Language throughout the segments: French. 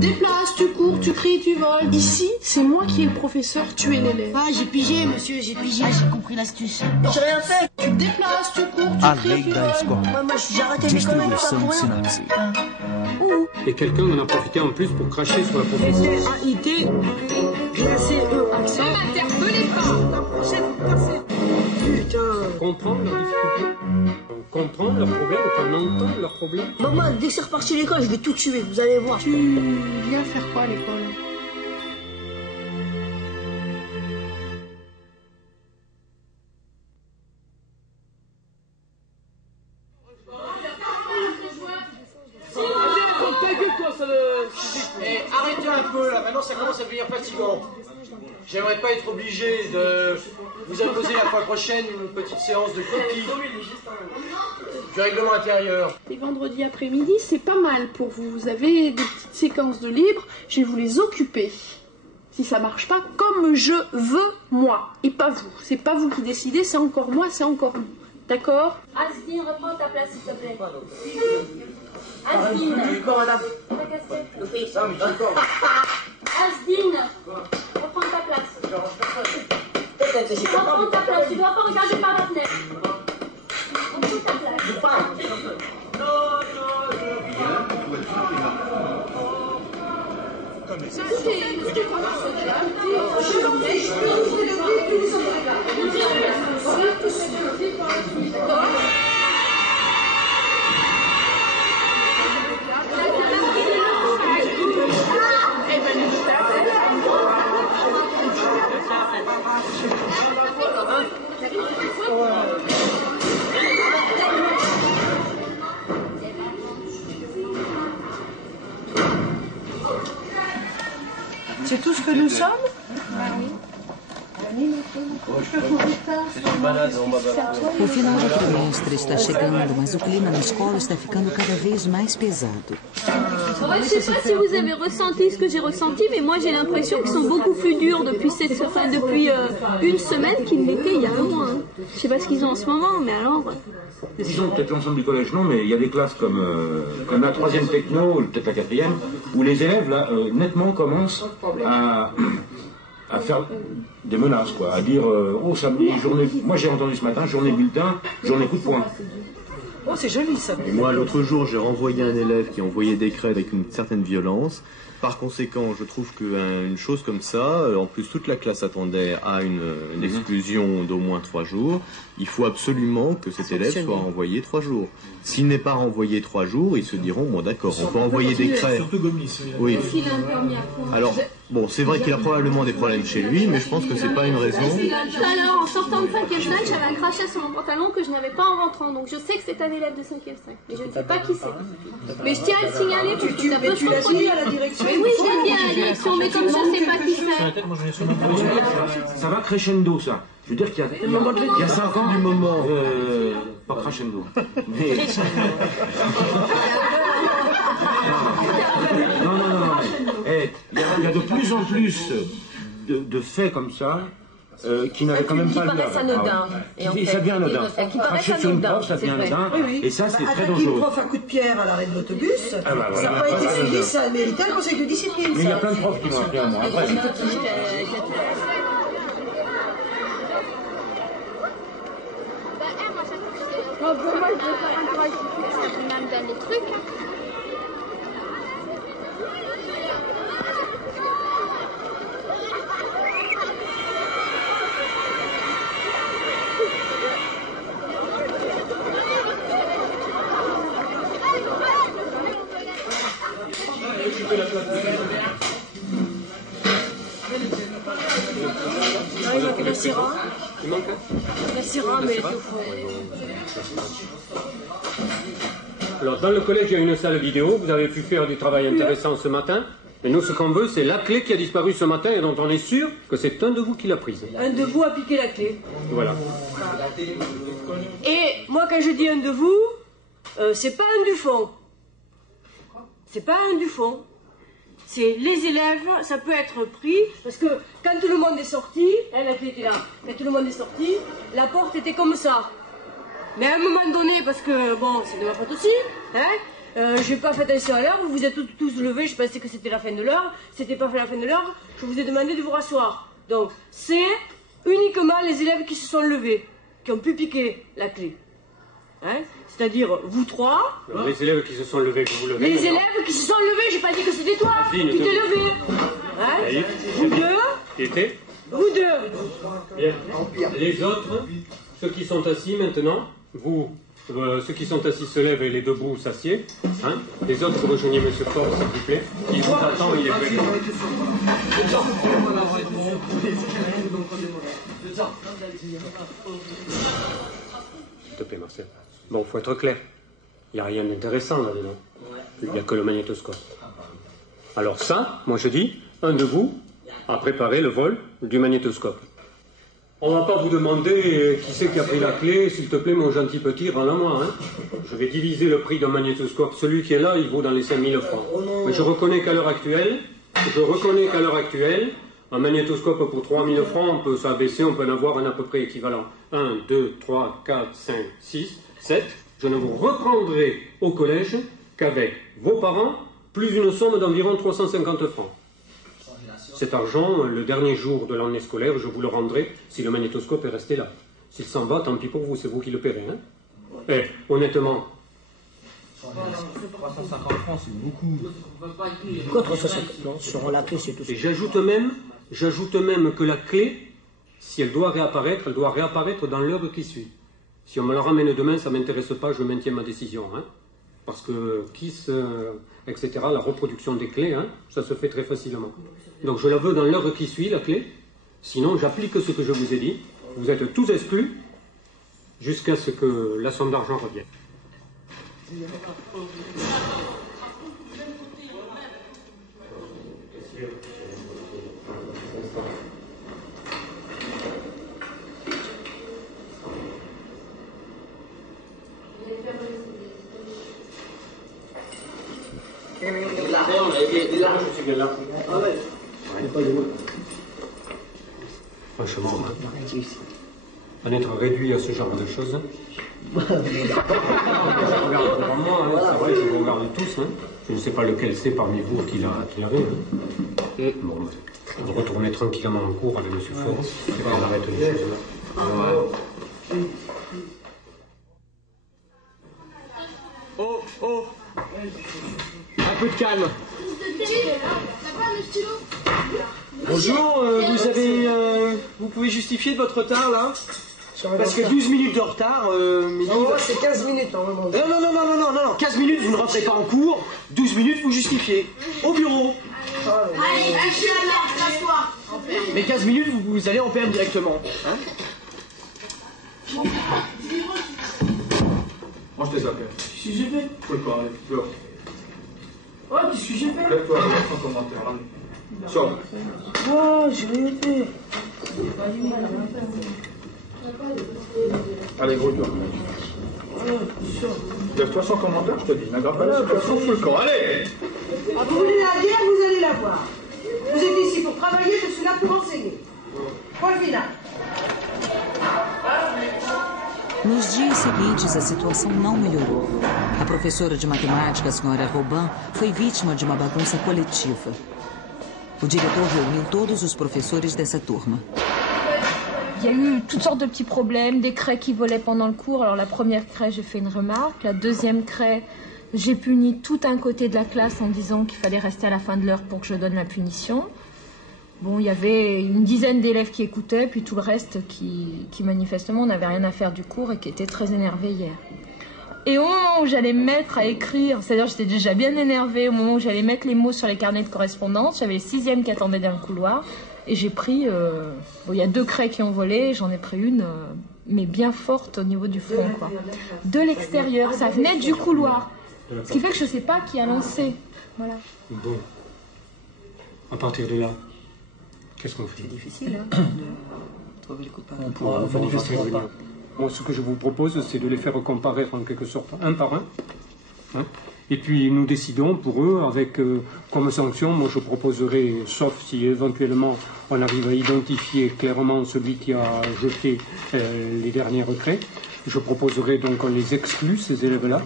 déplaces, tu cours, tu cries, tu voles. Ici, c'est moi qui est le professeur, tu es l'élève. Ah, j'ai pigé, monsieur, j'ai pigé. Ah, j'ai compris l'astuce. J'ai rien fait. Tu te déplaces, tu cours, tu cries, tu voles. Moi, j'ai arrêté l'école avec ça pour rien. Et quelqu'un en a profité en plus pour cracher sur la professeure. A-I-T, G-A-C-E, accent. N'interpellez pas. Putain. Comprendre leurs difficultés, comprendre leurs problèmes, qu'on entende leurs problèmes. Maman, dès que c'est reparti l'école, je vais tout tuer, vous allez voir. Tu viens faire quoi à l'école? Arrêtez un peu là, maintenant ça commence à devenir fatigant. J'aimerais pas être obligé de vous imposer la fois prochaine une petite séance de copie du règlement intérieur. Les vendredis après-midi, c'est pas mal pour vous. Vous avez des petites séquences de libre, je vais vous les occuper. Si ça marche pas, comme je veux, moi, et pas vous. C'est pas vous qui décidez, c'est encore moi, c'est encore nous. D'accord? Asdine, reprends ta place, s'il te plaît. Asdine. Asdine, reprends ta place. Reprends ta place, tu dois pas regarder par la fenêtre. Reprends ta place. C'est tout ce que nous sommes? O final do trimestre está chegando, mas o clima na escola está ficando cada vez mais pesado. Je ne sais pas si vous avez ressenti ce que j'ai ressenti, mais moi j'ai l'impression qu'ils sont beaucoup plus durs depuis une semaine qu'ils l'étaient il y a un mois. Je ne sais pas ce qu'ils ont en ce moment, mais alors... Disons peut-être l'ensemble du collège, non, mais il y a des classes comme la 3e techno, peut-être la 4e, où les élèves, là, nettement commencent à faire des menaces, quoi, à dire oh samedi, journée, moi j'ai entendu ce matin, journée bulletin, journée coup de poing. Oh, c'est joli ça. Et moi, l'autre jour, j'ai renvoyé un élève qui envoyait des craies avec une certaine violence. Par conséquent, je trouve qu'une chose comme ça, en plus toute la classe attendait à une exclusion d'au moins 3 jours, il faut absolument que cet élève soit renvoyé 3 jours. S'il n'est pas renvoyé 3 jours, ils se diront, bon d'accord, on peut envoyer des craies. Oui. Alors, bon, c'est vrai qu'il a probablement des problèmes chez lui, mais je pense que c'est pas une raison. Tout à l'heure, en sortant de 5e 5, j'avais un crachat sur mon pantalon que je n'avais pas en rentrant, donc je sais que c'est un élève de 5e 5, mais je ne sais pas qui c'est. Mais je tiens à le signaler, parce que ça peut se reproduire. à la direction. Mais oui, je l'ai dit à la direction, mais comme je ne sais pas qui c'est. Ça va crescendo, ça. Je veux dire qu'il y a 5 ans, du moment, pas crescendo, mais... Non. Il y a de plus en plus de faits comme ça qui n'avaient quand même pas le paraissent anodins. Ça devient anodin. Qui paraissent anodins, ça devient anodin. Oui. Et ça, c'est très attaquer dangereux. une prof à coup de pierre à l'arrêt de l'autobus, ça voilà. n'a pas été suivi, ça méritait le conseil de discipline. Mais il y a plein de profs qui m'ont appris à moi. Après, Moi, je veux faire un travail qui fait même dans les trucs. Il manque la syrah. il manque La syrah, mais il faut... Alors, dans le collège, il y a une salle vidéo. Vous avez pu faire du travail intéressant ce matin. Et nous, ce qu'on veut, c'est la clé qui a disparu ce matin et dont on est sûr que c'est un de vous qui l'a prise. Un de vous a piqué la clé. Voilà. Et moi, quand je dis un de vous, c'est pas un du fond. C'est pas un du fond. C'est les élèves, ça peut être pris, parce que quand tout le monde est sorti, la clé était là, quand tout le monde est sorti, la porte était comme ça. Mais à un moment donné, parce que, bon, c'est de ma faute aussi, hein, j'ai pas fait attention à l'heure, vous vous êtes tous levés, je pensais que c'était la fin de l'heure. C'était pas la fin de l'heure, je vous ai demandé de vous rasseoir. Donc, c'est uniquement les élèves qui se sont levés, qui ont pu piquer la clé. Hein? C'est-à-dire, vous trois... Alors, les élèves qui se sont levés, vous levez. Les élèves qui se sont levés, j'ai pas dit que c'était toi qui t'es levé. Hein? Vous deux. Qui était? Vous deux. Bien. Les autres, ceux qui sont assis maintenant, vous, ceux qui sont assis se lèvent et les debout s'assiedent. Hein? Les autres, rejoignez M. Fort, s'il vous plaît. Il vous attend, il est prêt. S'il te plaît, Marcel. Bon, faut être clair. Il n'y a rien d'intéressant là-dedans. Il n'y a que le magnétoscope. Alors ça, moi je dis, un de vous a préparé le vol du magnétoscope. On ne va pas vous demander qui c'est qui a pris la clé, s'il te plaît, mon gentil petit, rends-la-moi. Hein. Je vais diviser le prix d'un magnétoscope. Celui qui est là, il vaut dans les 5000 francs. Mais je reconnais qu'à l'heure actuelle, un magnétoscope pour 3000 francs, on peut s'abaisser, on peut en avoir un à peu près équivalent. 1, 2, 3, 4, 5, 6, 7. Je ne vous reprendrai au collège qu'avec vos parents, plus une somme d'environ 350 francs. Cet argent, le dernier jour de l'année scolaire, je vous le rendrai si le magnétoscope est resté là. S'il s'en va, tant pis pour vous, c'est vous qui le paierez. Hein. Eh, honnêtement... 350 francs, c'est beaucoup. Quoi, 350? Non, sur la clé, c'est tout. Et j'ajoute même que la clé, si elle doit réapparaître, dans l'heure qui suit. Si on me la ramène demain, ça ne m'intéresse pas, je maintiens ma décision. Hein. Parce que KISS, etc., la reproduction des clés, hein, ça se fait très facilement. Donc je la veux dans l'heure qui suit, la clé. Sinon, j'applique ce que je vous ai dit. Vous êtes tous exclus jusqu'à ce que la somme d'argent revienne. Franchement, en être réduit à ce genre de choses. Je regarde devant moi, hein, c'est vrai, je vous regarde tous. Hein. Je ne sais pas lequel c'est parmi vous qui l'arrive. Et bon, vous retournez tranquillement en cours avec M. Fort. On arrête les choses là. Oh, oh! Un peu de calme. Bonjour, vous pouvez justifier votre retard là? Parce que 12 minutes de retard, c'est 15 minutes normalement. Non, 15 minutes vous ne rentrez pas en cours, 12 minutes vous justifiez. Au bureau. Allez, casse-toi. Mais 15 minutes vous allez en perdre directement. Hein? Mange tes affaires. Qu'est-ce que j'ai fait? Faut le parler, dehors. Ouais, qu'est-ce que j'ai fait? Lève-toi, sans commentaire, allez. Sors. Oh, j'ai rien fait. Allez, gros dur. Lève-toi sans commentaire, je te dis. N'aggrave pas la situation, fous le camp. Allez! Ah, vous voulez la guerre, vous allez la voir. Vous êtes ici pour travailler, je suis là pour enseigner. Point final. Nos dias seguintes, a situação não melhorou. A professora de matemática, a senhora Robin, foi vítima de uma bagunça coletiva. O diretor reuniu todos os professores dessa turma. Il y a eu toutes sortes de petits problèmes, des craies qui volaient pendant le cours. Alors la première craie, j'ai fait une remarque. La deuxième craie, j'ai puni tout un côté de la classe en disant qu'il fallait rester à la fin de l'heure pour que je donne la punition. Bon, il y avait une dizaine d'élèves qui écoutaient, puis tout le reste qui manifestement n'avait rien à faire du cours et qui était très énervé hier. Et au moment où j'allais me mettre à écrire, c'est-à-dire j'étais déjà bien énervée, au moment où j'allais mettre les mots sur les carnets de correspondance, j'avais les 6e qui attendaient dans le couloir, et j'ai pris, il y a 2 craies qui ont volé, j'en ai pris une, mais bien forte au niveau du front, quoi. De l'extérieur, ça venait du couloir. Ce qui fait que je ne sais pas qui a lancé. Voilà. Bon. À partir de là, qu'est-ce qu'on fait? C'est difficile, hein, de trouver le copain. On pourra manifester. Bon, ce que je vous propose, c'est de les faire comparaître en quelque sorte, un par un. Hein, et puis nous décidons pour eux, avec comme sanction, moi je proposerai, sauf si éventuellement on arrive à identifier clairement celui qui a jeté les derniers craies, Je proposerai donc qu'on les exclue, ces élèves-là,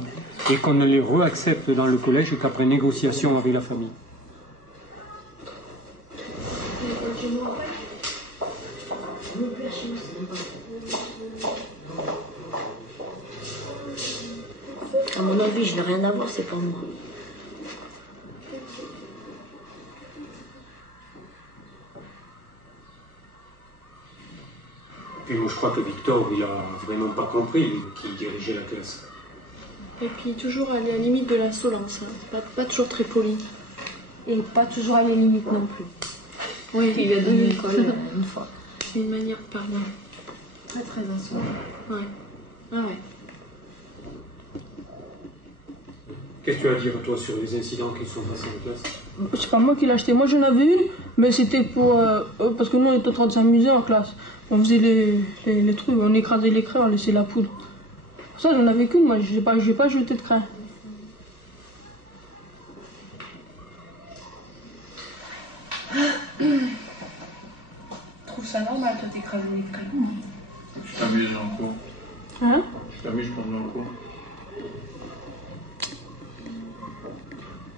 et qu'on ne les réaccepte dans le collège qu'après négociation avec la famille. À mon avis, je n'ai rien à voir, c'est pas moi. Et moi, je crois que Victor, il a vraiment pas compris qui dirigeait la classe. Et puis toujours à la limite de l'insolence, hein. Pas toujours très poli. Et pas toujours à la limite non plus. Oui, Il a donné une colle une fois. C'est une manière de parler. Très très insolent. Ouais. Ah ouais. Qu'est-ce que tu as à dire, toi, sur les incidents qui sont passés en classe? C'est pas moi qui l'ai acheté. Moi, j'en avais une, mais c'était pour... parce que nous, on était en train de s'amuser en classe. On faisait les trucs, on écrasait les craies, on laissait la poudre. Pour ça, j'en avais qu'une, moi. J'ai pas jeté de craie. Je trouve ça normal, toi, t'écraser les craies. Je t'amuse dans le cours. Hein? Je t'amuse pendant le cours.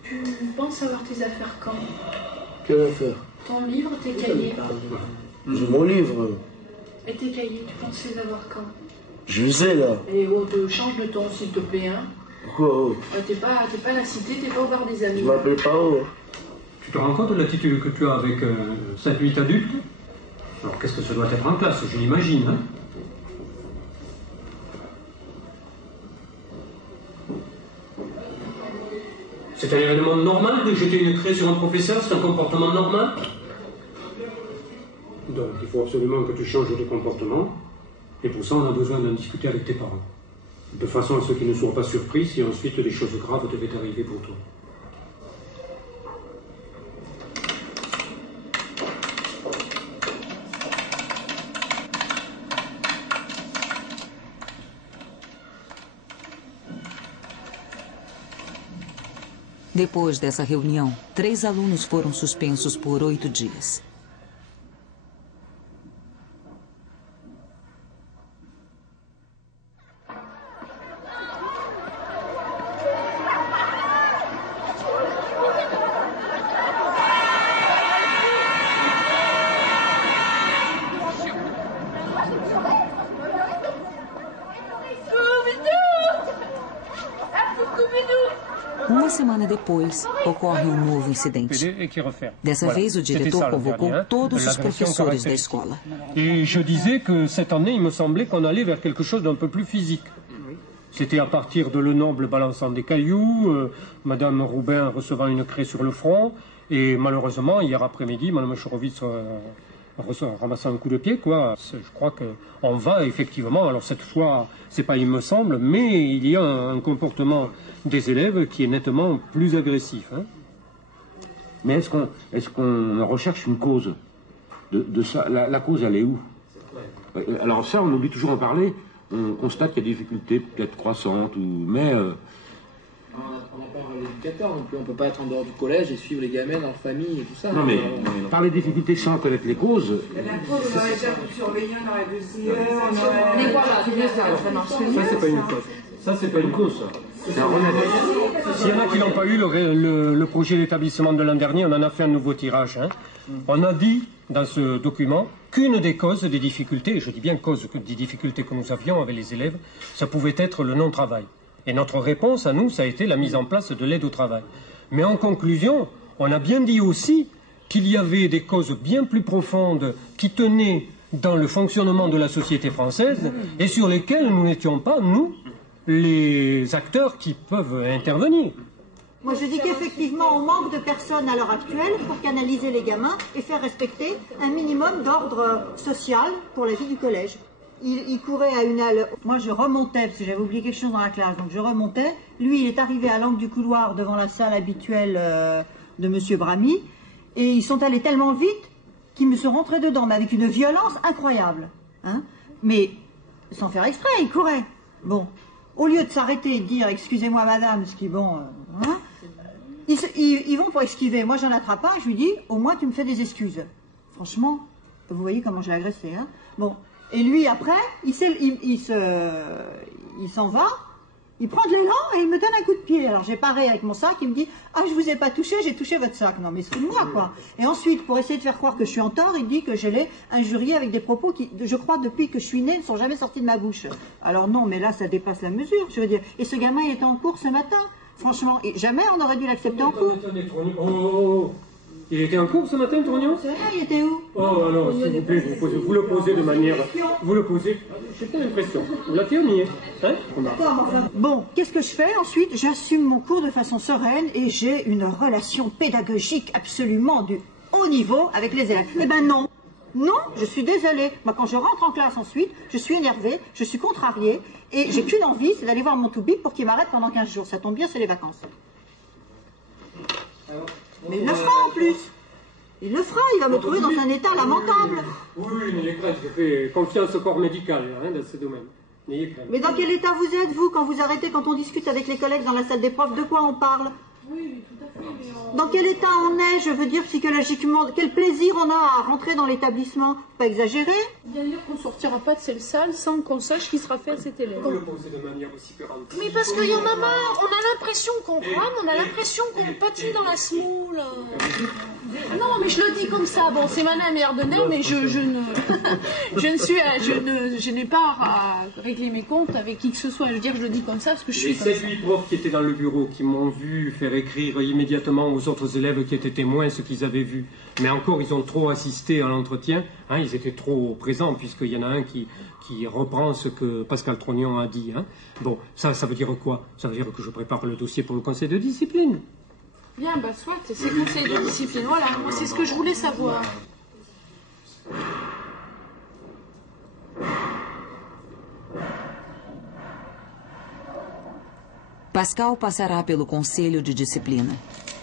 Tu penses avoir tes affaires quand? Quelle affaire? Ton livre, tes cahiers. J'ai mon livre. Et tes cahiers, tu penses les avoir quand? Je les ai là. Et on te change de ton, s'il te plaît, hein? Pourquoi oh? T'es pas à la cité, t'es pas au bar des amis. Je m'appelle pas oh. Tu te rends compte de l'attitude que tu as avec 7-8 adultes? Alors qu'est-ce que ça doit être en classe, je l'imagine, hein? C'est un événement normal de jeter une craie sur un professeur? C'est un comportement normal? Donc il faut absolument que tu changes de comportement, et pour ça on a besoin d'en discuter avec tes parents. De façon à ce qu'ils ne soient pas surpris si ensuite des choses graves devaient arriver pour toi. Depois dessa reunião, 3 alunos foram suspensos por 8 dias. Uma semana depois, ocorre um novo incidente. Dessa vez, o diretor convocou todos os professores da escola. Et je disais que cette année, il me semblait qu'on allait vers quelque chose d'un peu plus physique. C'était à partir de Lenoble balançant des cailloux, Madame Roubin recevant une craie sur le front, et malheureusement, hier après-midi, Madame Chorovitz ramassant un coup de pied, quoi. Je crois qu'on va effectivement, alors cette fois, c'est pas il me semble, mais il y a un comportement des élèves qui est nettement plus agressif. Hein. Mais est-ce qu'on recherche une cause de ça? La cause, elle est où? Alors ça, on oublie toujours en parler. On constate qu'il y a des difficultés peut-être croissantes, mais... On n'a pas l'éducateur non plus, on ne peut pas être en dehors du collège et suivre les gamins en famille et tout ça. Non mais, par les difficultés sans connaître les causes... La cause, on aurait déjà pu surveiller, on aurait pu essayer... Mais voilà, ça c'est pas une cause. Ça c'est pas une cause, ça. C'est un remède. S'il y en a qui n'ont pas eu le projet d'établissement de l'an dernier, on en a fait un nouveau tirage. Hein. On a dit dans ce document qu'une des causes des difficultés, et je dis bien cause des difficultés que nous avions avec les élèves, ça pouvait être le non-travail. Et notre réponse à nous, ça a été la mise en place de l'aide au travail. Mais en conclusion, on a bien dit aussi qu'il y avait des causes bien plus profondes qui tenaient dans le fonctionnement de la société française et sur lesquelles nous n'étions pas, nous, les acteurs qui peuvent intervenir. Moi, je dis qu'effectivement, on manque de personnes à l'heure actuelle pour canaliser les gamins et faire respecter un minimum d'ordre social pour la vie du collège. Il courait à une halle. Moi, je remontais, parce que j'avais oublié quelque chose dans la classe, donc je remontais. Lui, il est arrivé à l'angle du couloir devant la salle habituelle de M. Bramy, et ils sont allés tellement vite qu'ils me sont rentrés dedans, mais avec une violence incroyable. Hein, mais sans faire exprès, il courait. Bon, au lieu de s'arrêter et de dire « Excusez-moi, madame », ce qui, bon... hein, ils vont pour esquiver. Moi, j'en attrape pas, je lui dis « Au moins, tu me fais des excuses ». Franchement, vous voyez comment je l'ai agressé, hein. Bon... Et lui, après, il s'en va, il prend de l'élan et il me donne un coup de pied. Alors j'ai paré avec mon sac, il me dit « Ah, je vous ai pas touché, j'ai touché votre sac. » Non mais c'est de moi, quoi. Et ensuite, pour essayer de faire croire que je suis en tort, il dit que je l'ai injurié avec des propos qui, je crois, depuis que je suis née, ne sont jamais sortis de ma bouche. Alors non, mais là, ça dépasse la mesure, je veux dire. Et ce gamin, il était en cours ce matin. Franchement, et jamais on aurait dû l'accepter en cours. Il était en cours ce matin, Tournion? C'est vrai, il était où? Oh, alors, s'il vous plaît, vous le posez de manière... Vous le posez... J'ai pas l'impression. Vous la théoniez, hein? Bon, qu'est-ce que je fais ensuite? J'assume mon cours de façon sereine et j'ai une relation pédagogique absolument du haut niveau avec les élèves. Eh ben non. Non, je suis désolée. Moi, quand je rentre en classe ensuite, je suis énervée, je suis contrariée et j'ai qu'une envie, c'est d'aller voir mon toubib pour qu'il m'arrête pendant 15 jours. Ça tombe bien, c'est les vacances. Mais il le fera en plus. Il le fera, il va me trouver dans un état lamentable. Oui, n'ayez crainte, je fais confiance au corps médical hein, dans ce domaine. N'ayez crainte. Mais dans quel état vous êtes, vous, quand vous arrêtez, quand on discute avec les collègues dans la salle des profs? De quoi on parle? Oui, tout à fait. Mais Dans quel état on est, je veux dire, psychologiquement? Quel plaisir on a à rentrer dans l'établissement? Pas exagéré? bien dire qu'on ne sortira pas de cette salle sans qu'on sache ce qui sera fait à cet élève. Vous le posez de manière aussi péremptoire. Mais parce qu'il y en a marre, on a l'impression qu'on rame, on a l'impression qu'on pâtit dans la semoule. Non, mais je le dis comme ça. Bon, c'est ma manière de nez, mais je n'ai pas à régler mes comptes avec qui que ce soit. Je veux dire, je le dis comme ça parce que je suis Les comme ça. 7-8 profs qui étaient dans le bureau, qui m'ont vu faire écrire immédiatement aux autres élèves qui étaient témoins ce qu'ils avaient vu. Mais encore, ils ont trop assisté à l'entretien. Hein, ils étaient trop présents, puisqu'il y en a un qui reprend ce que Pascal Trognon a dit. Hein. Bon, ça veut dire quoi? Ça veut dire que je prépare le dossier pour le conseil de discipline. Bien, bah soit, c'est conseil de discipline. Voilà, moi c'est ce que je voulais savoir. Pascal passará pelo conselho de disciplina.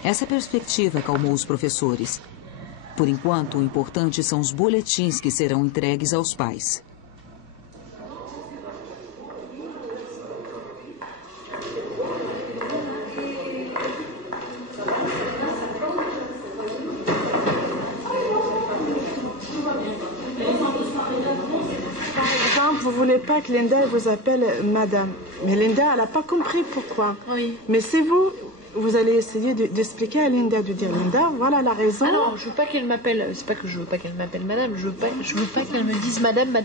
Essa perspectiva acalmou os professores. Por enquanto, o importante são os boletins que serão entregues aos pais. Vous ne voulez pas que Linda vous appelle madame. Mais Linda, elle n'a pas compris pourquoi. Oui. Mais c'est vous allez essayer d'expliquer à Linda, de dire Linda, voilà la raison. Alors, je veux pas qu'elle m'appelle, c'est pas que je veux pas qu'elle m'appelle madame, je veux pas qu'elle me dise madame.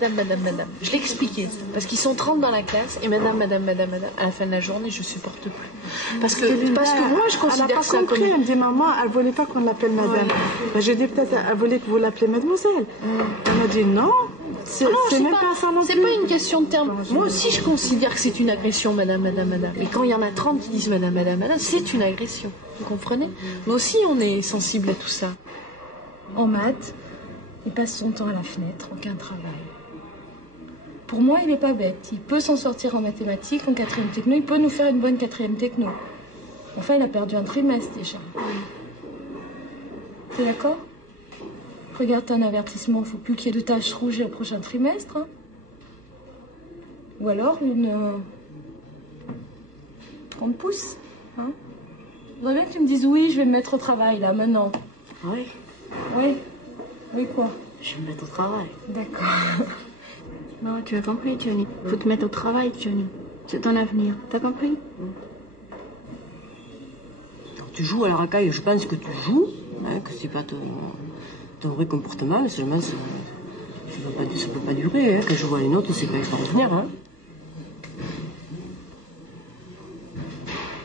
Je l'ai expliqué, parce qu'ils sont 30 dans la classe, et madame, à la fin de la journée, je supporte plus. Parce que moi, je considère ça comme... Elle me dit, maman, elle voulait pas qu'on l'appelle madame. Ouais. Ben, j'ai dit, peut-être, elle voulait que vous l'appeliez mademoiselle. Elle m'a dit, non. C'est même pas ça non plus. C'est pas une question de terme. Moi aussi, je considère que c'est une agression, madame. Et quand il y en a 30 qui disent madame, c'est une agression. Vous comprenez? Nous aussi, on est sensible à tout ça. En maths, il passe son temps à la fenêtre, aucun travail. Pour moi, il n'est pas bête. Il peut s'en sortir en mathématiques, en 4e techno. Il peut nous faire une bonne 4e techno. Enfin, il a perdu un trimestre déjà. T'es d'accord? Regarde, t'as un avertissement, il ne faut plus qu'il y ait de taches rouges au prochain trimestre. Hein. Ou alors une... 30 pouces. Hein. Je voudrais bien que tu me dises oui, je vais me mettre au travail, là, maintenant. Oui. Oui. Oui, quoi? Je vais me mettre au travail. D'accord. Non, tu as compris, Johnny. Il faut te mettre au travail, Johnny. C'est ton avenir. T'as compris? Donc, tu joues à la racaille, je pense que tu joues, hein, que c'est pas ton vrai comportement, mais seulement ça peut pas durer, hein, que je vois les notes, c'est pas extraordinaire. Hein.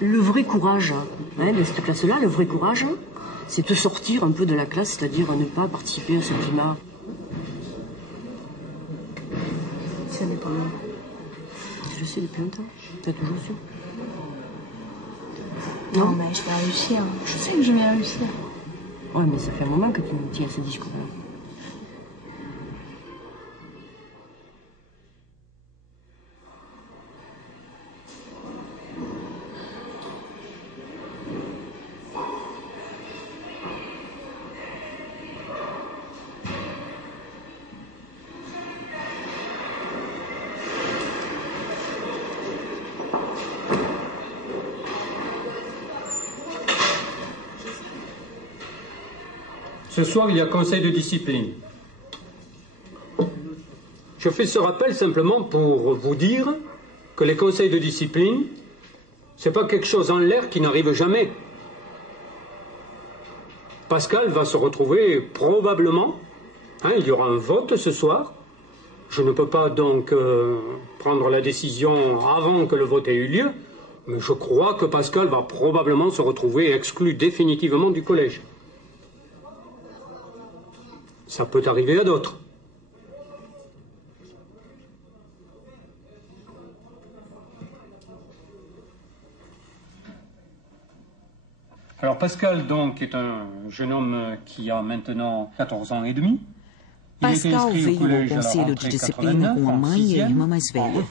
Le vrai courage, hein, de cette classe-là, le vrai courage, c'est de sortir un peu de la classe, c'est-à-dire ne pas participer à ce climat. Ça n'est pas mal. Je le sais depuis longtemps, tu as toujours su. Non, mais je vais réussir. Je sais que je vais réussir. Ouais, mais ça fait un moment que tu me tiens à ce discours-là. Ce soir, il y a conseil de discipline. Je fais ce rappel simplement pour vous dire que les conseils de discipline, c'est pas quelque chose en l'air qui n'arrive jamais. Pascal va se retrouver probablement, il y aura un vote ce soir. Je ne peux pas donc prendre la décision avant que le vote ait eu lieu, mais je crois que Pascal va probablement se retrouver exclu définitivement du collège. Ça peut arriver à d'autres. Alors Pascal, donc, est un jeune homme qui a maintenant 14 ans et demi. Pascal veio ao conselho de disciplina com a mãe e a irmã mais velha.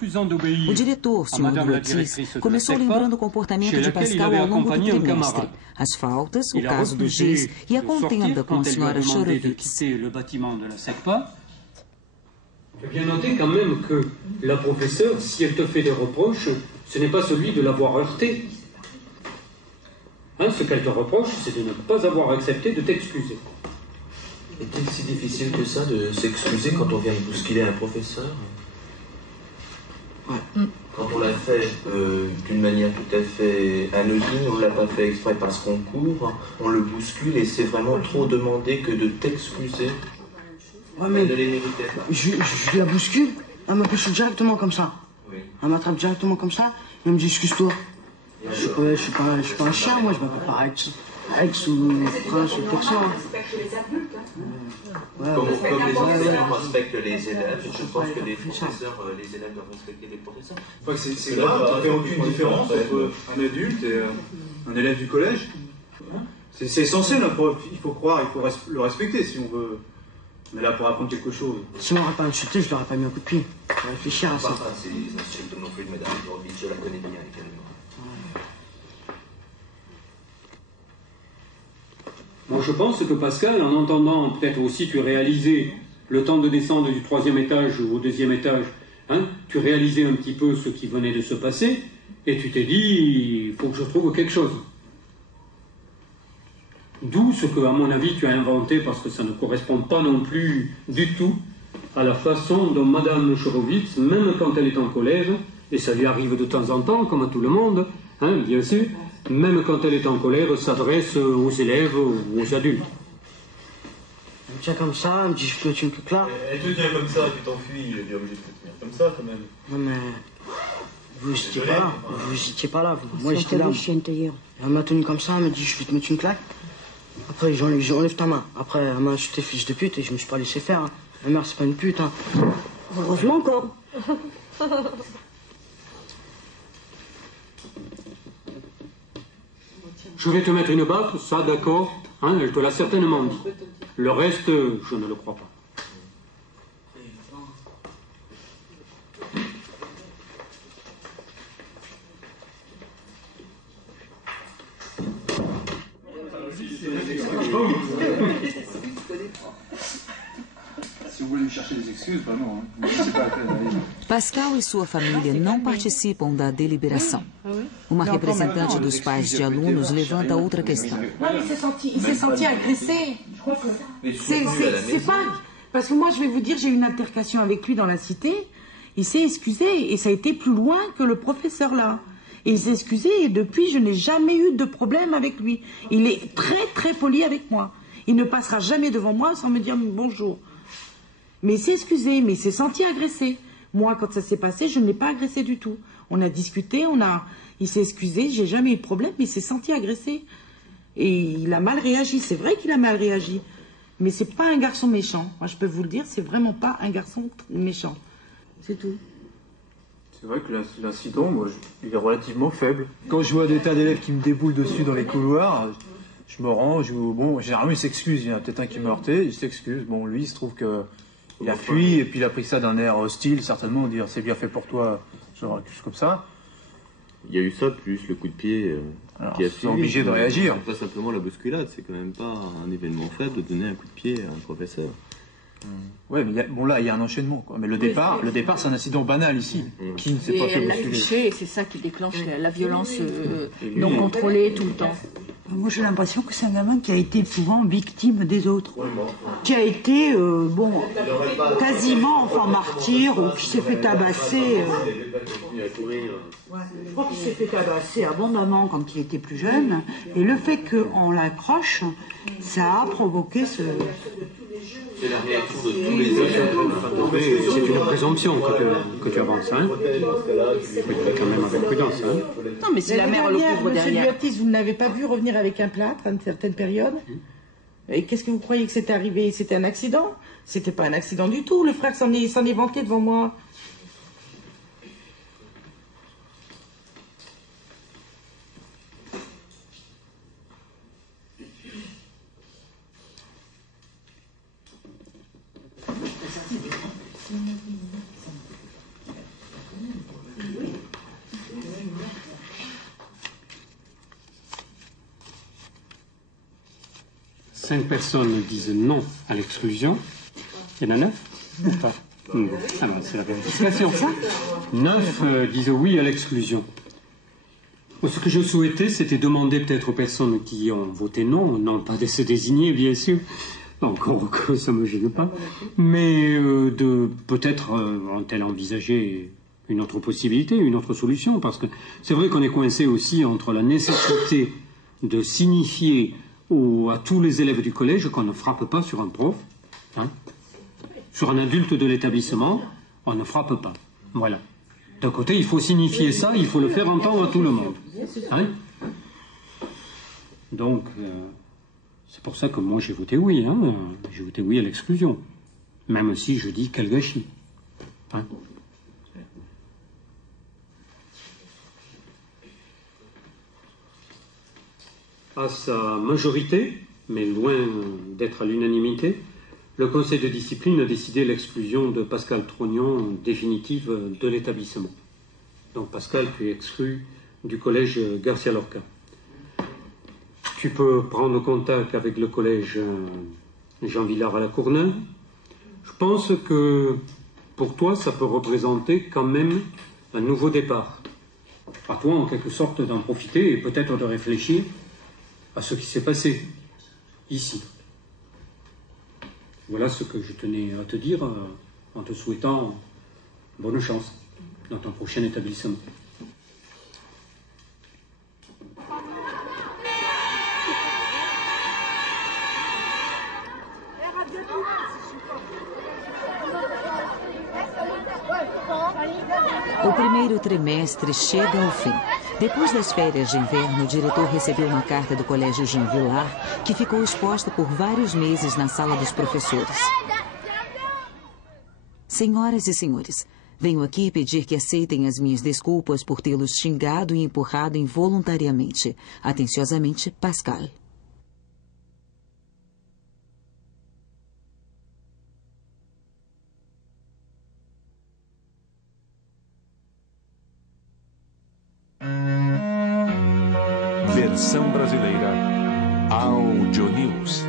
O diretor, Sr. Durotis, começou lembrando o comportamento de Pascal ao longo do trimestre, as faltas, o caso do giz e a contenda com a Sra. Chorovitz. Bien noter quand même que la professeure, si elle te fait des reproches, ce n'est pas celui de l'avoir heurté. Ce qu'elle te reproche, c'est de ne pas avoir accepté de t'excuser. Est-il si difficile que ça de s'excuser quand on vient de bousculer un professeur? Quand on l'a fait d'une manière tout à fait anodine, on ne l'a pas fait exprès parce qu'on court, on le bouscule et c'est vraiment trop demandé que de t'excuser. Ouais, mais ne les méritait pas. Je la bouscule, elle m'empêche directement comme ça. Oui. Elle m'attrape directement comme ça, et elle me dit excuse-toi. Je suis pas un chien, moi, je m'appelle pas Rex ou Prince ou personne. Comme les enseignants respectent les élèves, je pense que les professeurs, les élèves doivent respecter les professeurs. C'est grave, tu ne fais aucune différence entre un adulte et un élève du collège. C'est essentiel, la prof. Il faut croire, il faut le respecter si on veut. On est là pour apprendre quelque chose. Si on m'aurait pas insulté, je l'aurais pas mis un coup de pied. Je vais réfléchir à ça. C'est insulte non plus de Madame Durotis, je la connais bien également. Moi, je pense que Pascal, en entendant peut-être aussi tu réalisais le temps de descendre du 3e étage au 2e étage, tu réalisais un petit peu ce qui venait de se passer, et tu t'es dit, il faut que je trouve quelque chose. D'où ce que, à mon avis, tu as inventé, parce que ça ne correspond pas non plus du tout à la façon dont Madame Chorovitz, même quand elle est en collège, et ça lui arrive de temps en temps, comme à tout le monde, bien sûr, même quand elle est en colère, s'adresse aux élèves ou aux adultes. Elle me tient comme ça, elle me dit je peux, tu me peux là. Elle te tient comme ça, tu t'enfuis, il est obligé de te tenir comme ça quand même. Non mais, vous n'étiez pas là, moi j'étais là. Elle m'a tenu comme ça, elle m'a dit je vais te mettre une claque. Après j'enlève ta main. Après elle m'a acheté fils de pute et je me suis pas laissé faire. Ma mère c'est pas une pute. Heureusement encore. Je vais te mettre une baffe, ça d'accord, elle te l'a certainement dit. Le reste, je ne le crois pas. Si vous voulez me chercher des excuses, pas non. Pascal e sua família não participam da deliberação. Uma representante dos pais de alunos levanta outra questão. Il s'est senti agressé. C'est pas... Parce que moi, je vais vous dire, j'ai eu une altercation avec lui dans la cité. Il s'est excusé et ça a été plus loin que le professeur là. Et il s'est excusé et depuis, je n'ai jamais eu de problème avec lui. Il est très, très poli avec moi. Il ne passera jamais devant moi sans me dire bonjour. Mais il s'est excusé, mais il s'est senti agressé. Moi, quand ça s'est passé, je ne l'ai pas agressé du tout. On a discuté, il s'est excusé, j'ai jamais eu de problème, mais il s'est senti agressé. Et il a mal réagi, c'est vrai qu'il a mal réagi. Mais c'est pas un garçon méchant. Moi, je peux vous le dire, c'est vraiment pas un garçon méchant. C'est tout. C'est vrai que l'incident, moi, il est relativement faible. Quand je vois des tas d'élèves qui me déboulent dessus dans les couloirs, je me range, bon, généralement il s'excuse, il y en a peut-être un qui m'a heurté, il s'excuse. Bon, lui, il se trouve que il a fui, et puis il a pris ça d'un air hostile, certainement, dire c'est bien fait pour toi, genre quelque chose comme ça. Il y a eu ça, plus le coup de pied qui a suivi. Obligé de réagir. Pas simplement la bousculade, c'est quand même pas un événement faible de donner un coup de pied à un professeur. Ouais, mais bon là, il y a un enchaînement, quoi. Mais le départ, c'est un incident banal ici. Qui ne s'est pas fait bousculer. Et c'est ça qui déclenche la violence non contrôlée tout le temps. Moi, j'ai l'impression que c'est un gamin qui a été souvent victime des autres, qui a été, quasiment enfant martyr, ou qui s'est fait tabasser. Je crois qu'il s'est fait tabasser abondamment quand il était plus jeune, et le fait qu'on l'accroche, ça a provoqué ce... C'est la réaction de tous les élèves. C'est une présomption que tu avances, hein. Il faut être quand même avec prudence, hein. Non, mais si la mère le couvre derrière. Monsieur Duatis, vous ne l'avez pas vu revenir avec un plâtre à une certaine période? Et qu'est-ce que vous croyez que c'était arrivé? C'était un accident? C'était pas un accident du tout. Le frère s'en est vanté devant moi. Cinq personnes disent non à l'exclusion. Il y en a 9 ou pas? Bon. Ah ben, c'est la vérification. 9 disent oui à l'exclusion. Ce que je souhaitais, c'était demander peut-être aux personnes qui ont voté non, non pas de se désigner, bien sûr, encore que ça ne me gêne pas, mais de peut-être ont-elles envisagé une autre possibilité, une autre solution, parce que c'est vrai qu'on est coincé aussi entre la nécessité de signifier à tous les élèves du collège qu'on ne frappe pas sur un prof, hein. Sur un adulte de l'établissement, on ne frappe pas. Voilà. D'un côté, il faut signifier ça, il faut le faire entendre à tout le monde. Hein. Donc, c'est pour ça que moi j'ai voté oui. Hein. J'ai voté oui à l'exclusion. Même si je dis quel gâchis. Hein. À sa majorité, mais loin d'être à l'unanimité, le conseil de discipline a décidé l'exclusion de Pascal Trognon définitive de l'établissement. Donc Pascal, tu es exclu du collège Garcia Lorca. Tu peux prendre contact avec le collège Jean Villard à la Courneuve. Je pense que pour toi, ça peut représenter quand même un nouveau départ. À toi, en quelque sorte, d'en profiter et peut-être de réfléchir à ce qui s'est passé ici. Voilà ce que je tenais à te dire en te souhaitant bonne chance dans ton prochain établissement. O primeiro trimestre chega ao fim. Depois das férias de inverno, o diretor recebeu uma carta do Colégio Jean Villard, que ficou exposta por vários meses na sala dos professores. Senhoras e senhores, venho aqui pedir que aceitem as minhas desculpas por tê-los xingado e empurrado involuntariamente. Atenciosamente, Pascal. Versão brasileira Audio News.